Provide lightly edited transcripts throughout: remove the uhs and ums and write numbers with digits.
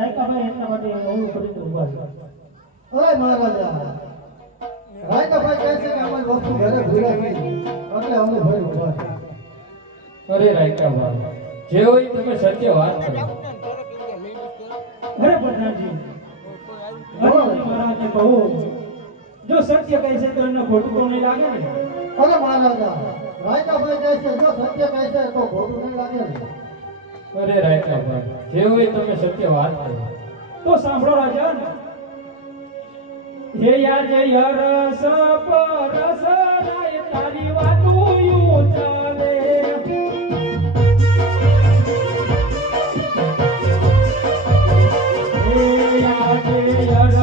રાયકા ભાઈ એટલા માટે ઓલું કરી તો ઉભા છે. ઓય મહારાજા રાયકા ભાઈ કહે છે કે અમારી વસ્તુ ઘરે ભૂલાઈ ગઈ એટલે અમે ભાઈ ઉભા છે. અરે રાયકા ભાઈ જે હોય તમે સત્ય વાત કરો. અરે પ્રધાનજી મહારાજને કહો જો સત્ય કહે છે તો એમને ખોટું તો નહીં લાગે ને. અરે મહારાજા રાયકા ભાઈ કહે છે જો સત્ય કહે છે તો ખોટું નહીં લાગે ને. અરે રાયકા ભાઈ જે હોય તમે સત્ય વાત કરો. તો સાંભળો રાજન. હે યાદ યરસ પરસ રાય તારી વાતો યુ ચાલે. હે યાદ યરસ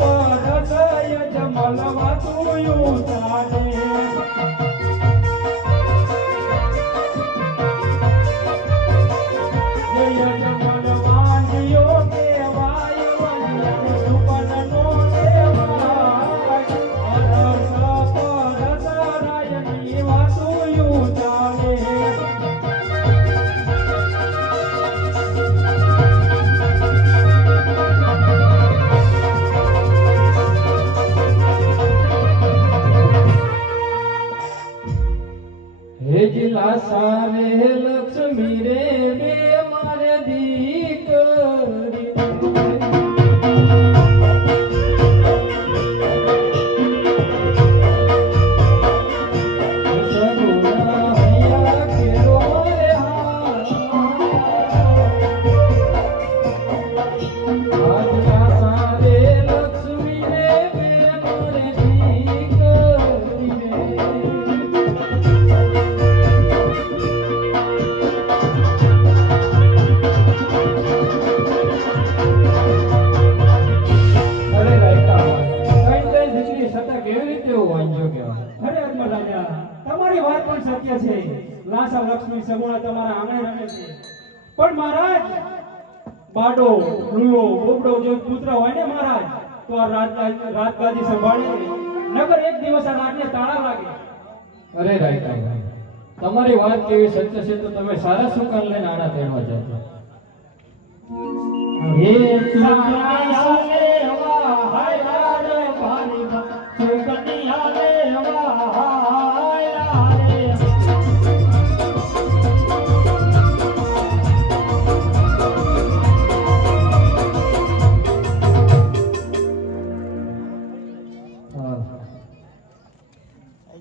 પરસ યજમલ વાતો યુ ચાલે. હેજલા સારે લક્ષ્મી રે બે મારે દીકરી સગુણા હૈયા કેરો રે આજલા સારે લક્ષ્મી રે બે મારે દીકરી તમારી વાત પણ સત્ય છે. લાસા લક્ષ્મી સગુણા તમારા આંગણે રહે છે. પણ મહારાજ બાડો લુલો બોબડો જો પુત્ર હોય ને મહારાજ તો આ રાજગાદી સંભાળી નગર એક દિવસ આ રાજને તાળા લાગે. અરે રાયકા ભાઈ તમારી વાત કેવી સત્ય છે તો તમે સારા સુકાન લઈને આડા તેડવા જાઓ. હે સુકનિયા રે હવા હાય રે ભારી સુકનિયા રે હવા હાય રે.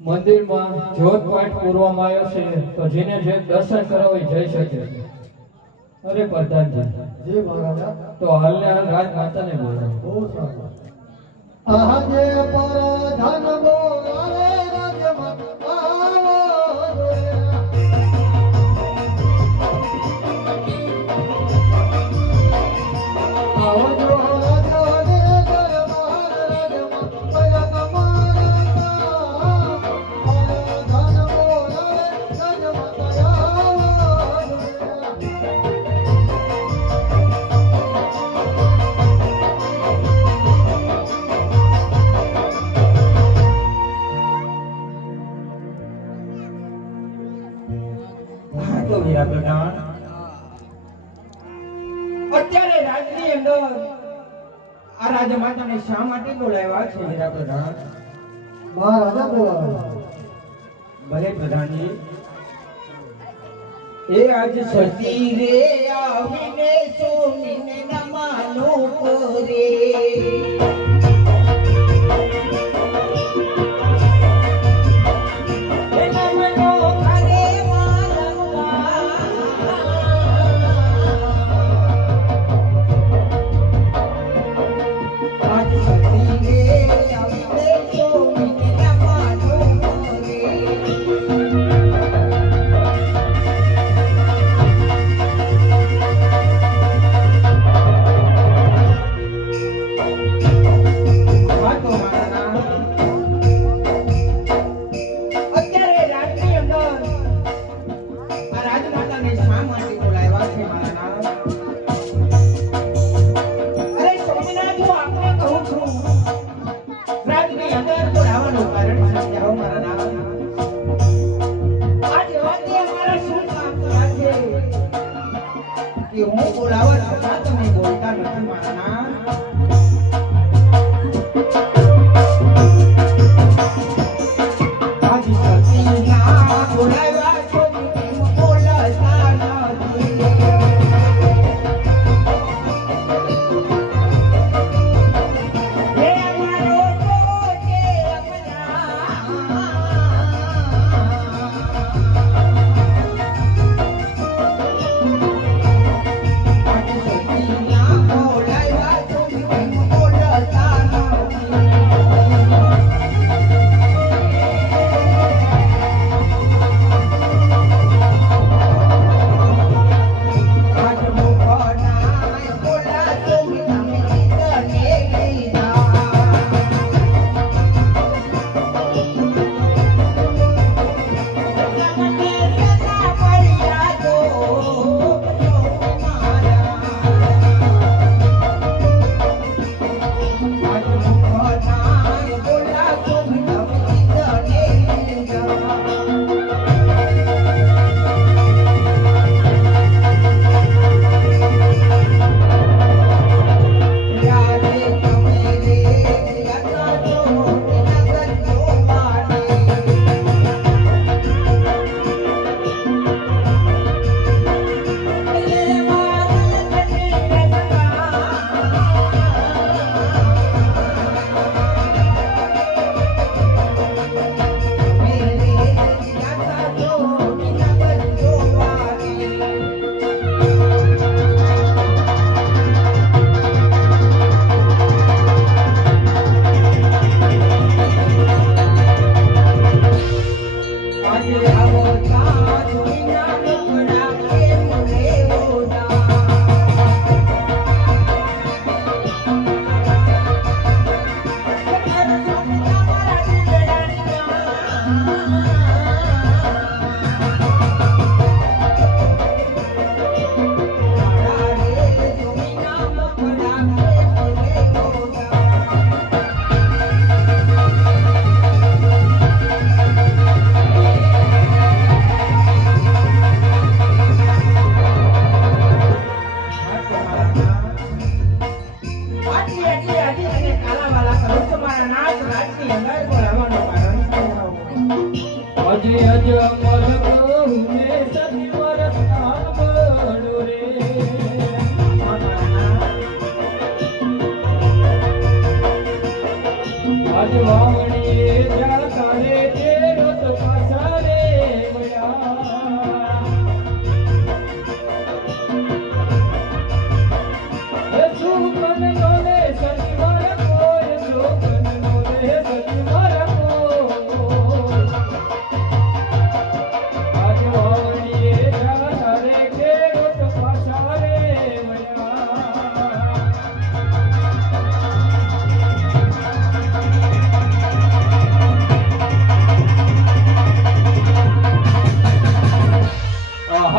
મંદિરમાં જ્યોત પાઠ પૂરવામાં આવ્યો છે તો જેને જે દર્શન કરવા હોય જઈ શકે છે. અરે પ્રધાનજી જી મહારાજા તો હાલને હાલ રાજમાતાને બોલાવો. બહુ સારું. આજે પ્રધાન બોલાવે રાજમાં આવો રે. આવજો રાજા ને દરબાર રાજમાં પયા તમારા પ્રધાન બોલાવે રાજમાં આવો રે. તો વીરા પ્રધાન અત્યારે રાજની અંદર આ રાજમાતાને શા માટે બોલાવ્યા છે વીરા પ્રધાન? મહારાજા બોલાવે. ભલે પ્રધાનજી. એ આજ સતી રે આવીને સોમીને નમાનું કરે. વાવણી અજમલ કહુને સદી વરસાદ બળો રે આજ વાવણી જાળ તારે તેરો તો પાછા રે વયા એ સુકન નોલે સદી વરકો એ સુકન નોલે સદી વરકો આજ વાવણી જાળ તારે તેરો તો પાછા રે વયા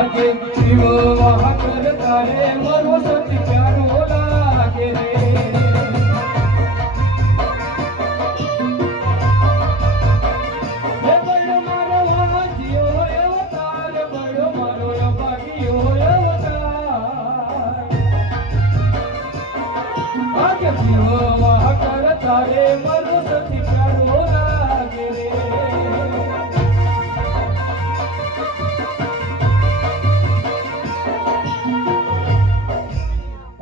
હજે શિવ વાહ કરતા રે મારો સતી પ્યારો લાગે રે હે બળો મારો વાજીયો અવતાર બળો મારો અભાગીયો અવતાર હજે શિવ વાહ કરતા રે મારો સતી પ્યારો લાગે રે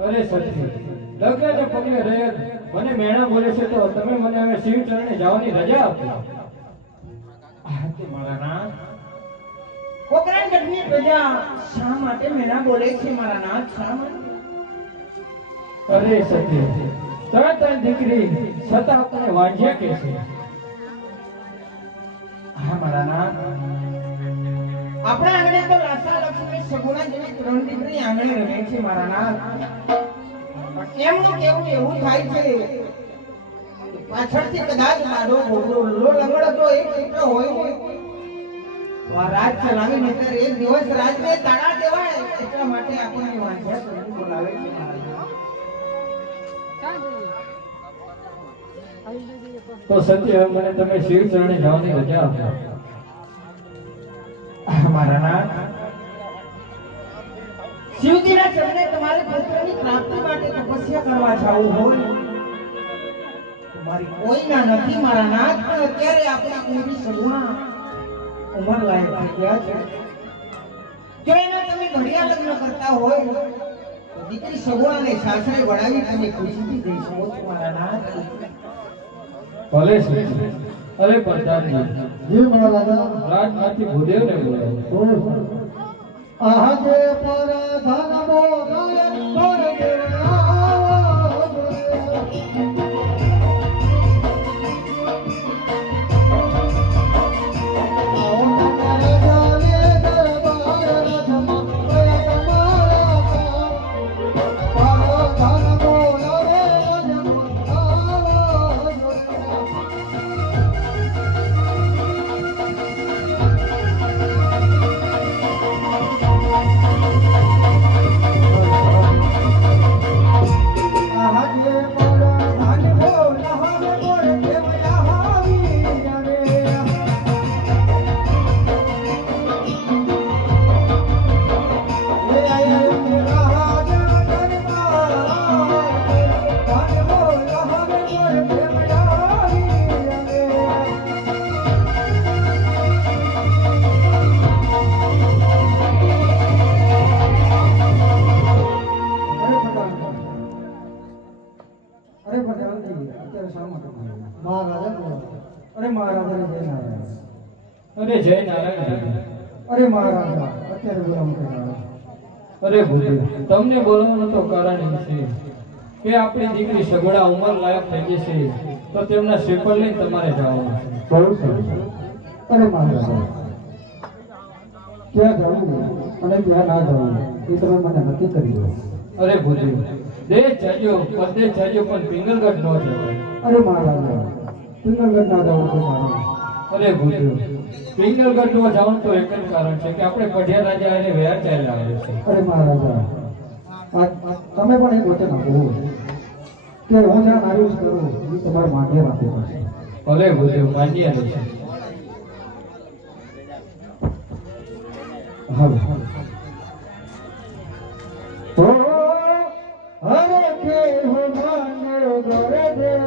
અરે સતી લગ્ન પગલે રહે મને મેણા બોલે છે તો તમે મને હવે શિવ ચરણે જવાની રજા આપો મારા નાથ કોકરાન ગઢની પ્રજા શા માટે મેના બોલે છે મારા નાથ શા માટે અરે સતી તરત દીકરી છતાં તને વાંજ્યા કે છે હા મારા નાથ આપણા આંગણે તો લાસા લક્ષ્મી સગુણા જેવી ત્રણ દીકરી આંગણે રમે છે મારા નાથ પણ એમનું કેવું એવું થાય છે પાછળથી કદાચ મારો બોબડો લો લંગડો એક દીકરો હોય ને તો આ રાજ ચલાવી નહીતર એક દિવસ રાજને તાળા દેવાય એટલા માટે આપણને વાંધ્યા કરી બોલાવે છે મારા નાથ તો સત્ય હવે મને તમે શિવ ચરણે જવાની રજા આપો મારા નાથ શિવજીના ચરણે તમારે પુત્રની પ્રાપ્તિ માટે તપસ્યા કરવા જાવું હોય તમારી કોઈના નથી મારા નાથ પણ અત્યારે આપણા કુંવરી સગુણા ઉંમર લાયક થઈ ગયા છે જો એના તમે ઘડિયા લગ્ન કરતા હોય તો દીકરી સગુણાને સાસરે વળાવી તમે ખુશીથી જઈ શકો છો મારા નાથ ભલે સતી અરે પ્રધાનજી જી મહારાજા રાજમાંથી ભૂદેવને બોલાવો આજે પર ધન બોલાય પર અરે જય નારાયણ અરે મહારાજા અત્યારે બોલાવું કર્યા અરે ભૂદેવ તમને બોલાવવાનું તો કારણ એ છે કે આપણી દીકરી સગુણા ઉંમર લાયક થઈ ગઈ છે તો તેમના શ્રીફળ લઈને તમારે જવાનું છે બહુ સરસ અરે મહારાજા ક્યાં જવું અને ક્યાં ના જવું એ તમે મને નક્કી કરી દો અરે ભૂદેવ દેશ જાજો પરદેશ જાજો પણ પિંગલગઢ ન જવાય અરે મહારાજા પિંગલગઢ ના જવું છે મારે અરે ભૂદેવ પિંગલગઢ નો જવાનું તો એક જ કારણ છે કે આપણે કઢિયા રાજા એને વેર ચાલ્યા આવે છે અરે મહારાજા તમે પણ એક વચન આપો કે હું જ્યાં આયુષ કરું એ તમારે માટે રાખવું પડશે ભલે ભૂદેવ માન્ય નથી હવે હરે કે હો માને દરે દે